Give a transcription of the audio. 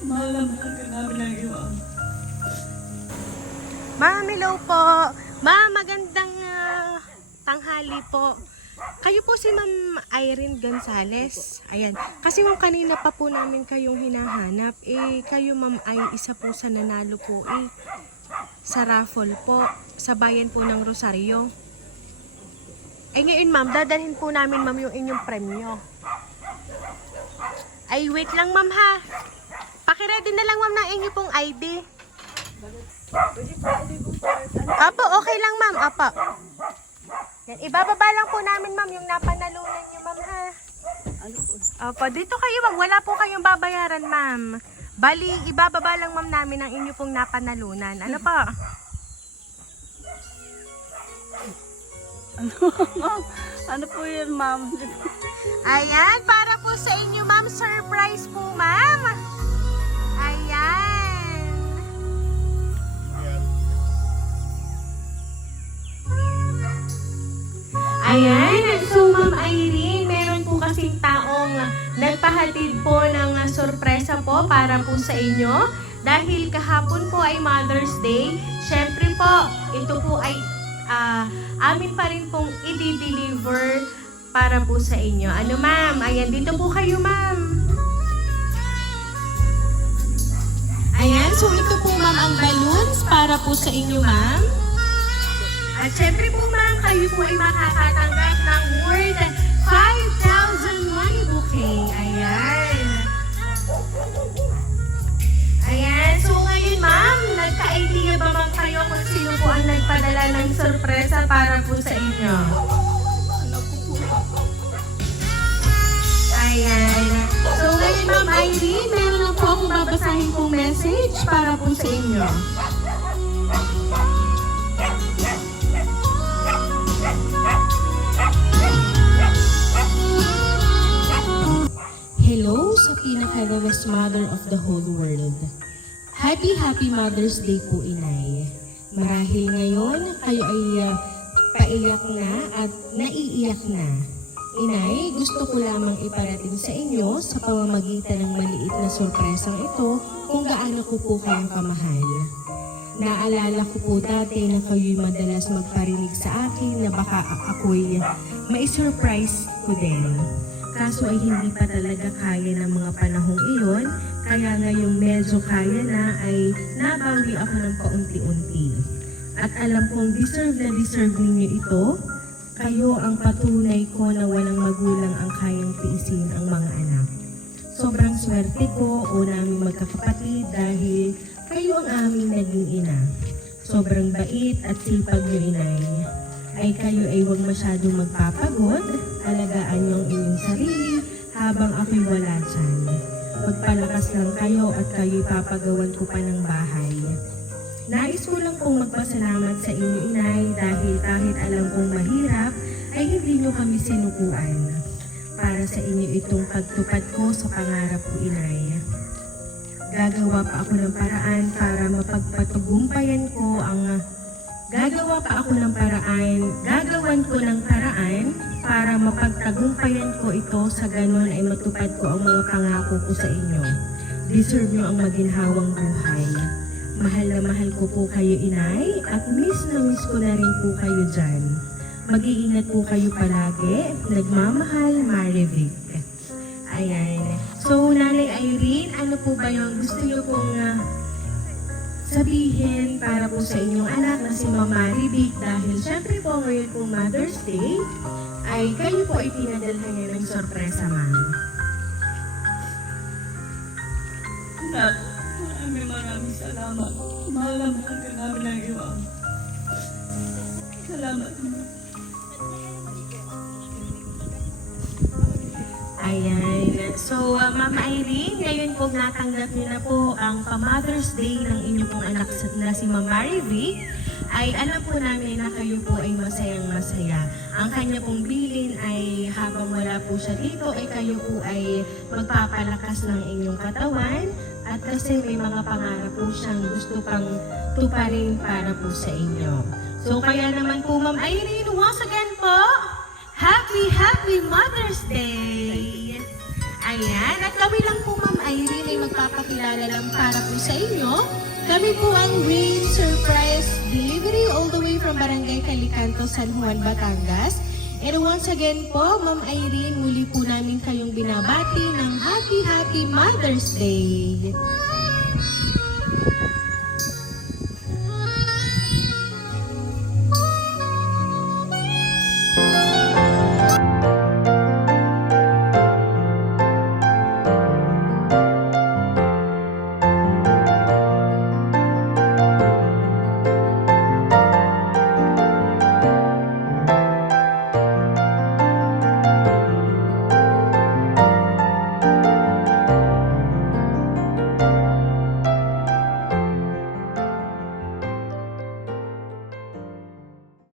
Mahal na mahal ka namin ng iwan. Ma'am, hello po. Ma'am, magandang tanghali po. Kayo po si Ma'am Irene Gonzales. Ayan. Kasi ma'am, kanina pa po namin kayong hinahanap. Kayo ma'am ay isa po sa nanalo po sa raffle po. Sa bayan po ng Rosario. Ngayon ma'am, dadalhin po namin ma'am yung inyong premyo. Wait lang ma'am ha. Pakiready na lang ma'am ng inyo pong ID. Apo, okay lang ma'am. Apo. Yan, ibababa lang po namin ma'am yung napanalunan nyo ma'am ha. Apo, dito kayo ma'am. Wala po kayong babayaran ma'am. Bali, ibababa lang ma'am namin ang inyo pong napanalunan. Ano po? Ano po yan, ma'am? Ayan, para po sa inyo ma'am. Surprise po ma'am. Ayan. Ayan. So ma'am Irene, meron po kasing taong nagpahatid po ng sorpresa po para po sa inyo. Dahil kahapon po ay Mother's Day. Syempre po, ito po ay amin pa rin pong i-deliver para po sa inyo. Ano ma'am? Ayan, dito po kayo ma'am. Ayan, so ito po ma'am ang balloons para po sa inyo ma'am. At syempre po ma'am, kayo po ay makakatanggap ng worth 5,000 money bouquet. Ayan. Ayan, so ngayon ma'am, nagka-idea ba ma'am kayo kung sino po ang nagpadala ng sorpresa para po sa inyo? Ayan. So ngayon ma'am Irene, meron lang po akong babasahin pong message para po sa inyo. Hello sa pinaka-the best mother of the whole world. Happy Mother's Day po, Inay. Marahil ngayon, kayo ay paiyak na at naiiyak na. Inay, gusto ko lamang iparating sa inyo sa pamamagitan ng maliit na sorpresang ito kung gaano ko po kayong kamahal. Naalala ko po dati na kayo'y madalas magparinig sa akin na baka ako'y mai-surprise ko din. Kaso ay hindi pa talaga kaya ng mga panahong iyon, kaya ngayong medyo kaya na ay nabawi ako ng paunti-unti. At alam kong deserve na deserve ninyo ito, kayo ang patunay ko na walang magulang ang kayang tiisin ang mga anak. Sobrang swerte ko o naming magkakapatid dahil kayo ang aming naging ina. Sobrang bait at sipag nyo, Inay. Ay kayo ay huwag masyadong magpapagod, alagaan nyo ang inyong sarili habang ako'y wala dyan. Magpalakas lang kayo at kayo'y papagawan ko pa ng bahay. Nais ko lang pong magpasalamat sa inyo, Inay, dahil kahit alam kong mahirap, ay hindi nyo kami sinukuan. Para sa inyo itong pagtupad ko sa pangarap ko, Inay. Gagawa pa ako ng paraan para mapagpatugumpayan ko ang gagawan ko ng paraan para mapagtagumpayan ko ito sa ganon ay matupad ko ang mga pangako ko sa inyo. Deserve nyo ang maginhawang buhay. Mahal na mahal ko po kayo, Inay, at miss na miss ko na rin po kayo dyan. Mag-iingat po kayo palagi. Nagmamahal, Marivic. Ayan. So, Nanay Irene, ano po ba yung gusto nyo pong sabihin para po sa inyong anak na si Ma'am Marivic? Dahil syempre po ngayon po Mother's Day, ay kayo po ay pinadalhan niya ng sorpresa, ma'am. Anak, maraming salamat. Mahal na mahal ka namin ng iwan. Salamat. Ayan. So, Ma'am Irene, ngayon po natanggap niyo na po ang pa-Mother's Day ng inyong pong anak na si Ma'am Marivic. Ay alam po namin na kayo po ay masayang-masaya. Ang kanya pong bilin ay habang wala po siya dito ay kayo po ay magpapalakas ng inyong katawan at kasi may mga pangarap po siyang gusto pang tuparin para po sa inyo. So kaya naman po Ma'am Irene, once again po, Happy Mother's Day! Ayan, at kami lang po Ma'am Irene ay magpapakilala lang para po sa inyo. Kami po ang Rain Surprise Delivery all the way from Barangay Calicanto, San Juan, Batangas. And once again po, Ma'am Irene, muli po namin kayong binabati ng Happy Happy Mother's Day.